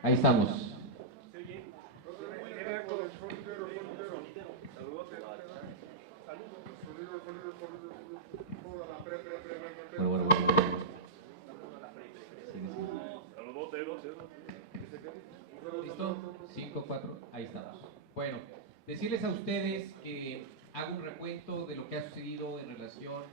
Ahí estamos. Bueno. ¿Listo? 5, 4, ahí estamos. Bueno, decirles a ustedes que hago un recuento de lo que ha sucedido en relación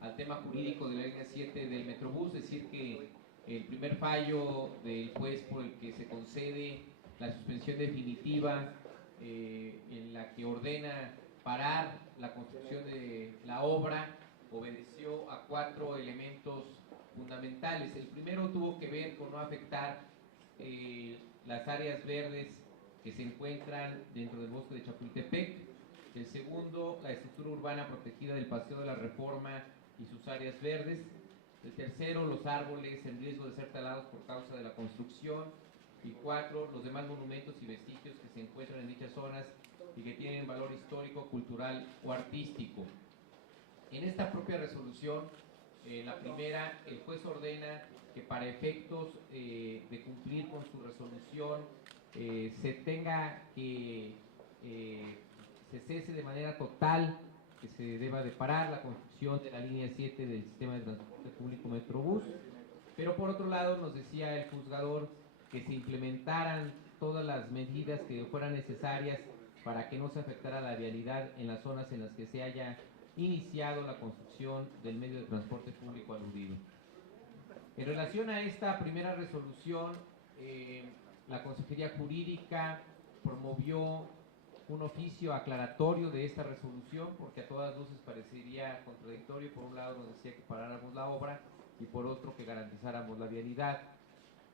al tema jurídico de la línea 7 del Metrobús, decir que el primer fallo del juez por el que se concede la suspensión definitiva en la que ordena parar la construcción de la obra obedeció a 4 elementos fundamentales. El primero tuvo que ver con no afectar las áreas verdes que se encuentran dentro del bosque de Chapultepec. El segundo, la estructura urbana protegida del Paseo de la Reforma y sus áreas verdes. El tercero, los árboles en riesgo de ser talados por causa de la construcción. Y 4, los demás monumentos y vestigios que se encuentran en dichas zonas y que tienen valor histórico, cultural o artístico. En esta propia resolución, la primera, el juez ordena que para efectos de cumplir con su resolución se tenga que se cese de manera total, que se deba de parar la construcción de la línea 7 del sistema de transporte público Metrobús, pero por otro lado nos decía el juzgador que se implementaran todas las medidas que fueran necesarias para que no se afectara la vialidad en las zonas en las que se haya iniciado la construcción del medio de transporte público aludido. En relación a esta primera resolución, la Consejería Jurídica promovió un oficio aclaratorio de esta resolución, porque a todas luces parecería contradictorio. Por un lado nos decía que paráramos la obra y por otro que garantizáramos la vialidad.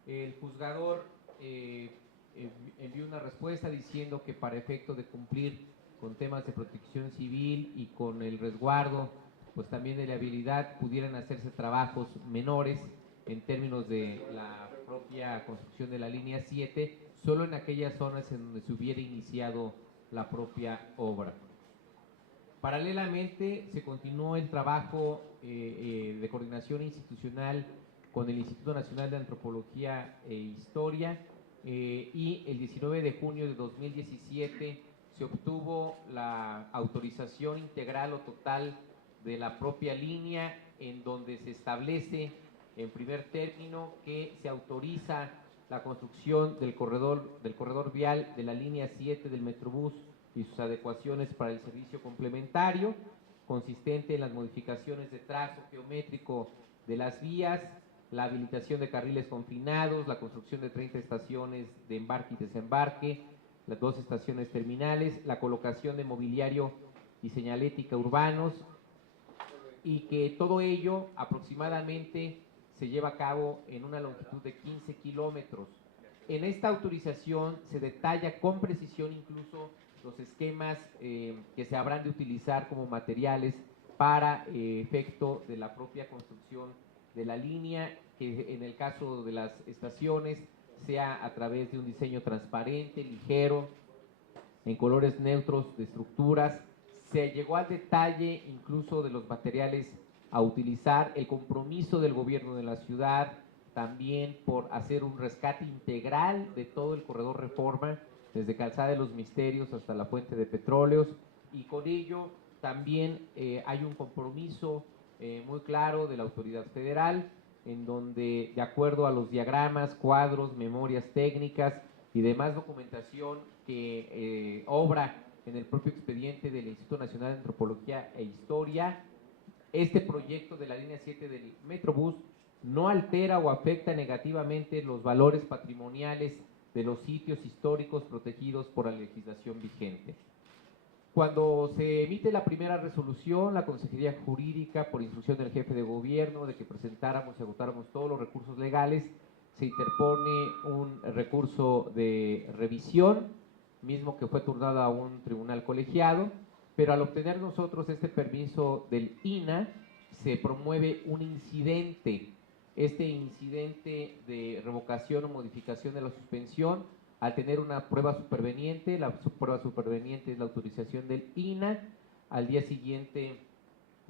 El juzgador envió una respuesta diciendo que para efecto de cumplir con temas de protección civil y con el resguardo, pues también de la vialidad, pudieran hacerse trabajos menores en términos de la propia construcción de la línea 7, solo en aquellas zonas en donde se hubiera iniciado la propia obra. Paralelamente, se continuó el trabajo de coordinación institucional con el Instituto Nacional de Antropología e Historia y el 19 de junio de 2017 se obtuvo la autorización integral o total de la propia línea, en donde se establece en primer término que se autoriza la construcción del corredor vial de la línea 7 del Metrobús y sus adecuaciones para el servicio complementario, consistente en las modificaciones de trazo geométrico de las vías, la habilitación de carriles confinados, la construcción de 30 estaciones de embarque y desembarque, las 2 estaciones terminales, la colocación de mobiliario y señalética urbanos, y que todo ello aproximadamente se lleva a cabo en una longitud de 15 kilómetros. En esta autorización se detalla con precisión incluso los esquemas que se habrán de utilizar como materiales para efecto de la propia construcción de la línea, que en el caso de las estaciones sea a través de un diseño transparente, ligero, en colores neutros de estructuras. Se llegó al detalle incluso de los materiales a utilizar, el compromiso del gobierno de la ciudad también por hacer un rescate integral de todo el corredor Reforma, desde Calzada de los Misterios hasta la Fuente de Petróleos, y con ello también hay un compromiso muy claro de la autoridad federal, en donde, de acuerdo a los diagramas, cuadros, memorias técnicas y demás documentación que obra en el propio expediente del Instituto Nacional de Antropología e Historia, este proyecto de la línea 7 del Metrobús no altera o afecta negativamente los valores patrimoniales de los sitios históricos protegidos por la legislación vigente. Cuando se emite la primera resolución, la Consejería Jurídica, por instrucción del jefe de gobierno, de que presentáramos y agotáramos todos los recursos legales, se interpone un recurso de revisión, mismo que fue turnado a un tribunal colegiado, pero al obtener nosotros este permiso del INAH, se promueve un incidente. Este incidente de revocación o modificación de la suspensión, al tener una prueba superveniente, la prueba superveniente es la autorización del INAH. Al día siguiente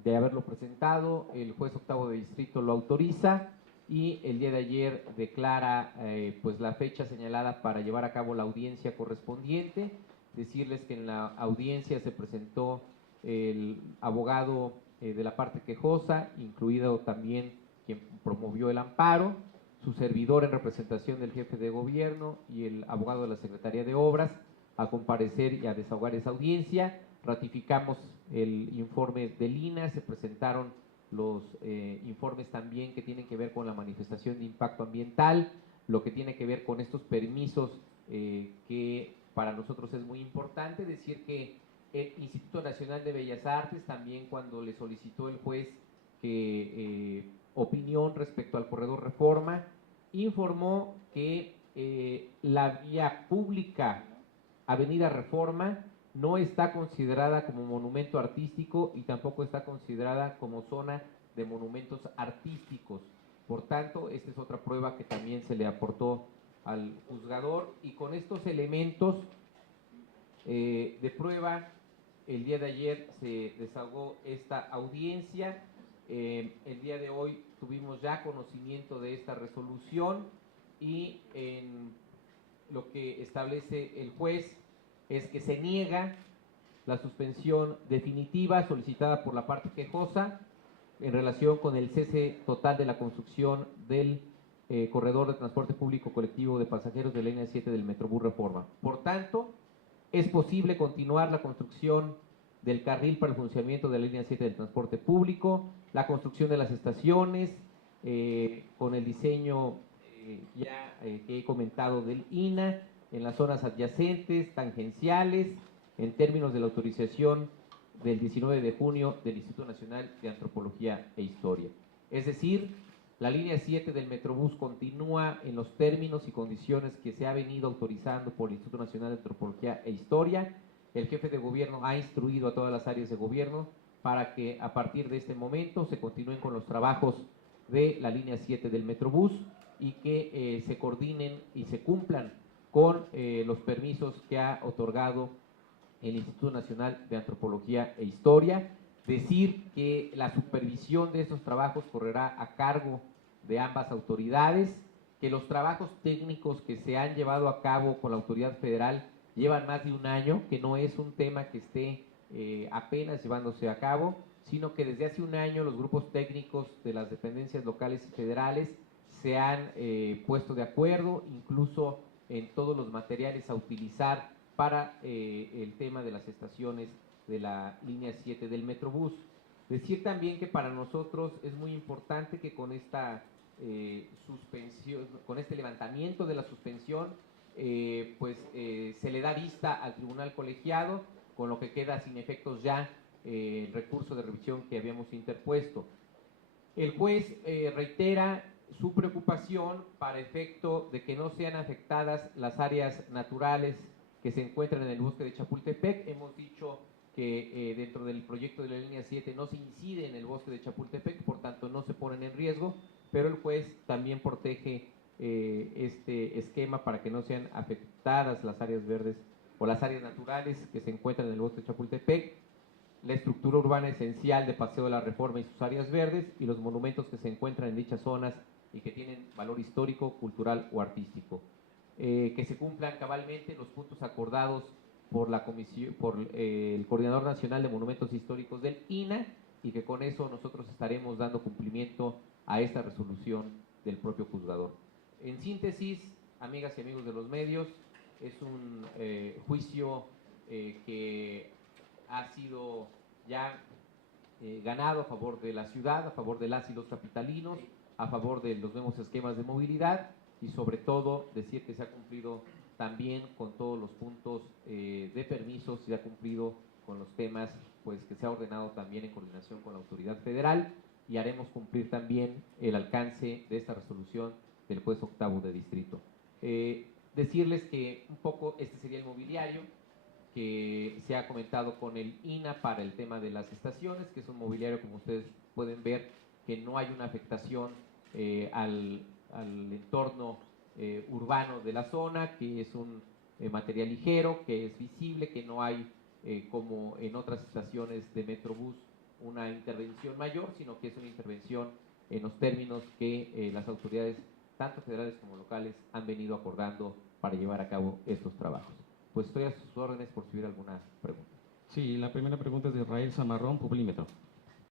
de haberlo presentado, el juez octavo de distrito lo autoriza, y el día de ayer declara pues la fecha señalada para llevar a cabo la audiencia correspondiente. Decirles que en la audiencia se presentó el abogado de la parte quejosa, incluido también quien promovió el amparo, su servidor en representación del jefe de gobierno y el abogado de la Secretaría de Obras a comparecer y a desahogar esa audiencia. Ratificamos el informe del INAH, se presentaron los informes también que tienen que ver con la manifestación de impacto ambiental, lo que tiene que ver con estos permisos que para nosotros es muy importante. Decir que el Instituto Nacional de Bellas Artes también, cuando le solicitó el juez que opinión respecto al corredor Reforma, informó que la vía pública Avenida Reforma no está considerada como monumento artístico y tampoco está considerada como zona de monumentos artísticos. Por tanto, esta es otra prueba que también se le aportó al juzgador, y con estos elementos de prueba, el día de ayer se desahogó esta audiencia. El día de hoy tuvimos ya conocimiento de esta resolución, y en lo que establece el juez es que se niega la suspensión definitiva solicitada por la parte quejosa en relación con el cese total de la construcción del corredor de transporte público colectivo de pasajeros de la línea 7 del Metrobús Reforma. Por tanto, es posible continuar la construcción del carril para el funcionamiento de la línea 7 del transporte público, la construcción de las estaciones, con el diseño que he comentado del INAH, en las zonas adyacentes, tangenciales, en términos de la autorización del 19 de junio del Instituto Nacional de Antropología e Historia. Es decir, la línea 7 del Metrobús continúa en los términos y condiciones que se ha venido autorizando por el Instituto Nacional de Antropología e Historia. El jefe de gobierno ha instruido a todas las áreas de gobierno para que a partir de este momento se continúen con los trabajos de la línea 7 del Metrobús y que se coordinen y se cumplan con los permisos que ha otorgado el Instituto Nacional de Antropología e Historia. Decir que la supervisión de estos trabajos correrá a cargo de ambas autoridades, que los trabajos técnicos que se han llevado a cabo con la autoridad federal llevan más de un año, que no es un tema que esté apenas llevándose a cabo, sino que desde hace un año los grupos técnicos de las dependencias locales y federales se han puesto de acuerdo, incluso en todos los materiales a utilizar para el tema de las estaciones de la línea 7 del Metrobús. Decir también que para nosotros es muy importante que con esta suspensión, con este levantamiento de la suspensión, se le da vista al tribunal colegiado, con lo que queda sin efectos ya el recurso de revisión que habíamos interpuesto. El juez reitera su preocupación para efecto de que no sean afectadas las áreas naturales que se encuentran en el bosque de Chapultepec. Hemos dicho que dentro del proyecto de la línea 7 no se incide en el bosque de Chapultepec, por tanto no se ponen en riesgo, pero el juez también protege este esquema para que no sean afectadas las áreas verdes o las áreas naturales que se encuentran en el bosque de Chapultepec, la estructura urbana esencial de Paseo de la Reforma y sus áreas verdes, y los monumentos que se encuentran en dichas zonas y que tienen valor histórico, cultural o artístico. Que se cumplan cabalmente los puntos acordados por la comisión, por el Coordinador Nacional de Monumentos Históricos del INAH, y que con eso nosotros estaremos dando cumplimiento a esta resolución del propio juzgador. En síntesis, amigas y amigos de los medios, es un juicio que ha sido ya ganado a favor de la ciudad, a favor de las y los capitalinos, a favor de los nuevos esquemas de movilidad, y sobre todo decir que se ha cumplido también con todos los puntos de permisos, se ha cumplido con los temas pues que se ha ordenado también en coordinación con la autoridad federal, y haremos cumplir también el alcance de esta resolución del juez octavo de distrito. Decirles que un poco este sería el mobiliario que se ha comentado con el INAH para el tema de las estaciones, que es un mobiliario, como ustedes pueden ver, que no hay una afectación al entorno urbano de la zona, que es un material ligero, que es visible, que no hay, como en otras estaciones de Metrobús, una intervención mayor, sino que es una intervención en los términos que las autoridades, tanto federales como locales, han venido acordando para llevar a cabo estos trabajos. Pues estoy a sus órdenes por si hubiera alguna pregunta. Sí, la primera pregunta es de Israel Zamarrón, Publímetro.